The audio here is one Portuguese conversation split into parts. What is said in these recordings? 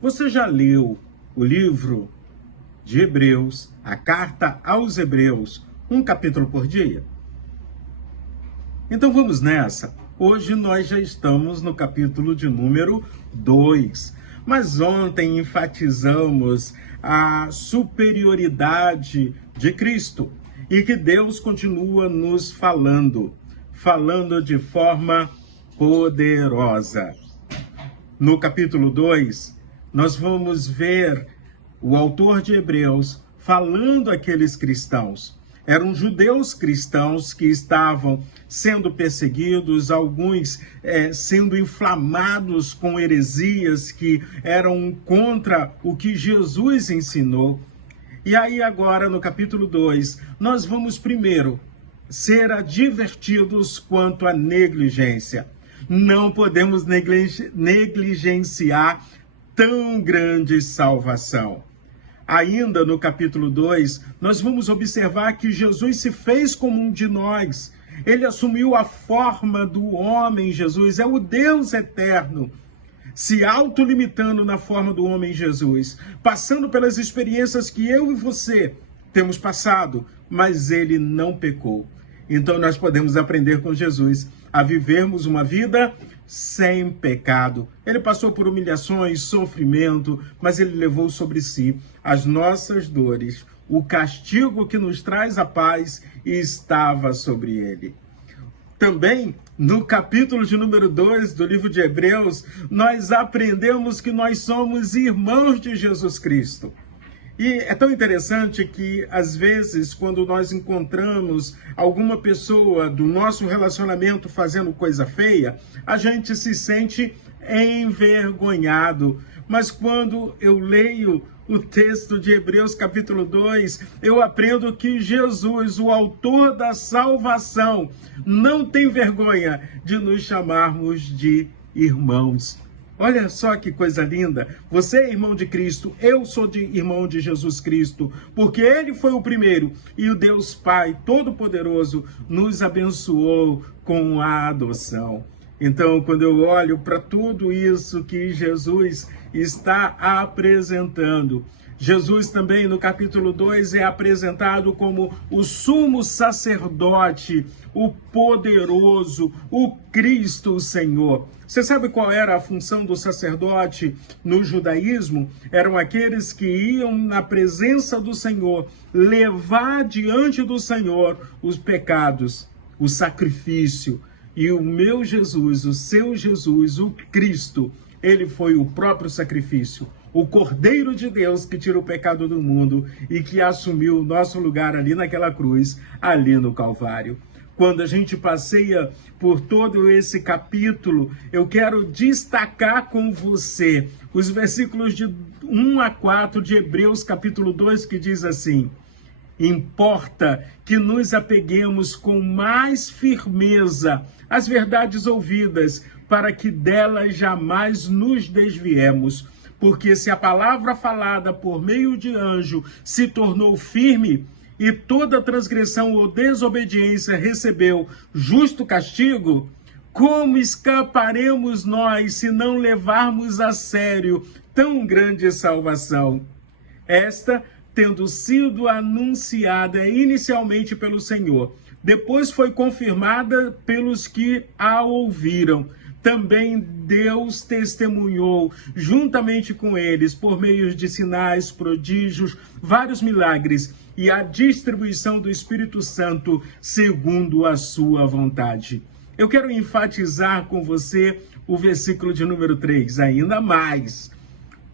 Você já leu o livro de Hebreus, a carta aos Hebreus, um capítulo por dia? Então vamos nessa. Hoje nós já estamos no capítulo de número 2. Mas ontem enfatizamos a superioridade de Cristo e que Deus continua nos falando de forma poderosa. No capítulo 2, nós vamos ver o autor de Hebreus falando àqueles cristãos. Eram judeus cristãos que estavam sendo perseguidos, alguns sendo inflamados com heresias que eram contra o que Jesus ensinou. E aí agora, no capítulo 2, nós vamos primeiro ser advertidos quanto à negligência. Não podemos negligenciar tão grande salvação. Ainda no capítulo 2, nós vamos observar que Jesus se fez como um de nós. Ele assumiu a forma do homem, Jesus, é o Deus eterno, se autolimitando na forma do homem Jesus, passando pelas experiências que eu e você temos passado, mas ele não pecou. Então nós podemos aprender com Jesus a vivermos uma vida sem pecado. Ele passou por humilhações, sofrimento, mas ele levou sobre si as nossas dores. O castigo que nos traz a paz estava sobre ele. Também, no capítulo de número 2 do livro de Hebreus, nós aprendemos que nós somos irmãos de Jesus Cristo. E é tão interessante que, às vezes, quando nós encontramos alguma pessoa do nosso relacionamento fazendo coisa feia, a gente se sente envergonhado. Mas quando eu leio o texto de Hebreus capítulo 2, eu aprendo que Jesus, o autor da salvação, não tem vergonha de nos chamarmos de irmãos. Olha só que coisa linda, você é irmão de Cristo, eu sou irmão de Jesus Cristo, porque ele foi o primeiro e o Deus Pai Todo-Poderoso nos abençoou com a adoção. Então, quando eu olho para tudo isso que Jesus está apresentando, Jesus também no capítulo 2 é apresentado como o sumo sacerdote, o poderoso, o Cristo o Senhor. Você sabe qual era a função do sacerdote no judaísmo? Eram aqueles que iam na presença do Senhor, levar diante do Senhor os pecados, o sacrifício. E o meu Jesus, o seu Jesus, o Cristo, ele foi o próprio sacrifício, o Cordeiro de Deus que tira o pecado do mundo e que assumiu o nosso lugar ali naquela cruz, ali no Calvário. Quando a gente passeia por todo esse capítulo, eu quero destacar com você os versículos de 1 a 4 de Hebreus capítulo 2, que diz assim: importa que nos apeguemos com mais firmeza às verdades ouvidas, para que delas jamais nos desviemos. Porque se a palavra falada por meio de anjo se tornou firme, e toda transgressão ou desobediência recebeu justo castigo, como escaparemos nós se não levarmos a sério tão grande salvação? Esta tendo sido anunciada inicialmente pelo Senhor, depois foi confirmada pelos que a ouviram. Também Deus testemunhou juntamente com eles por meio de sinais, prodígios, vários milagres e a distribuição do Espírito Santo segundo a sua vontade. Eu quero enfatizar com você o versículo de número 3, ainda mais.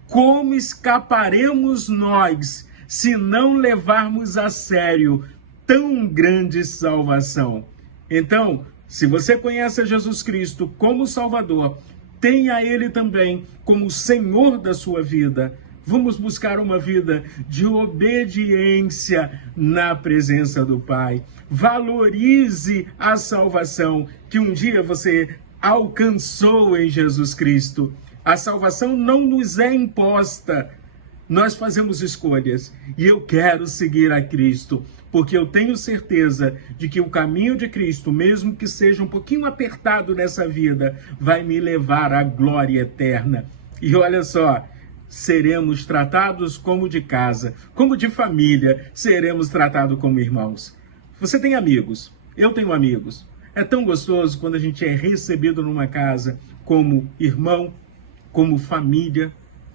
Como escaparemos nós se não levarmos a sério tão grande salvação? Então, se você conhece a Jesus Cristo como Salvador, tenha Ele também como Senhor da sua vida. Vamos buscar uma vida de obediência na presença do Pai. Valorize a salvação que um dia você alcançou em Jesus Cristo. A salvação não nos é imposta. Nós fazemos escolhas e eu quero seguir a Cristo, porque eu tenho certeza de que o caminho de Cristo, mesmo que seja um pouquinho apertado nessa vida, vai me levar à glória eterna. E olha só, seremos tratados como de casa, como de família, seremos tratados como irmãos. Você tem amigos, eu tenho amigos. É tão gostoso quando a gente é recebido numa casa como irmão, como família,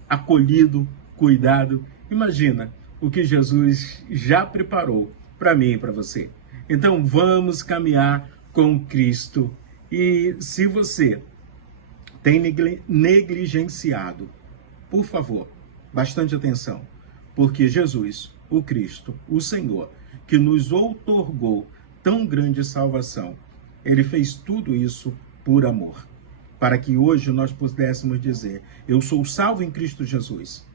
acolhido, cuidado. Imagina o que Jesus já preparou para mim e para você. Então vamos caminhar com Cristo. E se você tem negligenciado, por favor, bastante atenção, porque Jesus, o Cristo, o Senhor, que nos outorgou tão grande salvação, ele fez tudo isso por amor, para que hoje nós pudéssemos dizer: eu sou salvo em Cristo Jesus.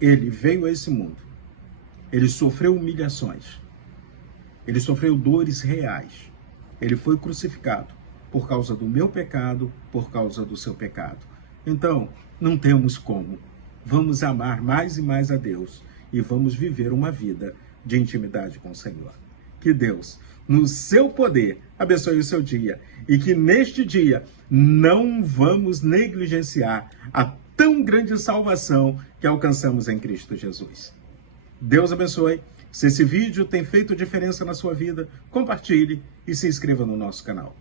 Ele veio a esse mundo, ele sofreu humilhações, ele sofreu dores reais, ele foi crucificado por causa do meu pecado, por causa do seu pecado. Então, não temos como. Vamos amar mais e mais a Deus e vamos viver uma vida de intimidade com o Senhor. Que Deus, no seu poder, abençoe o seu dia e que neste dia não vamos negligenciar a tão grande salvação que alcançamos em Cristo Jesus. Deus abençoe. Se esse vídeo tem feito diferença na sua vida, compartilhe e se inscreva no nosso canal.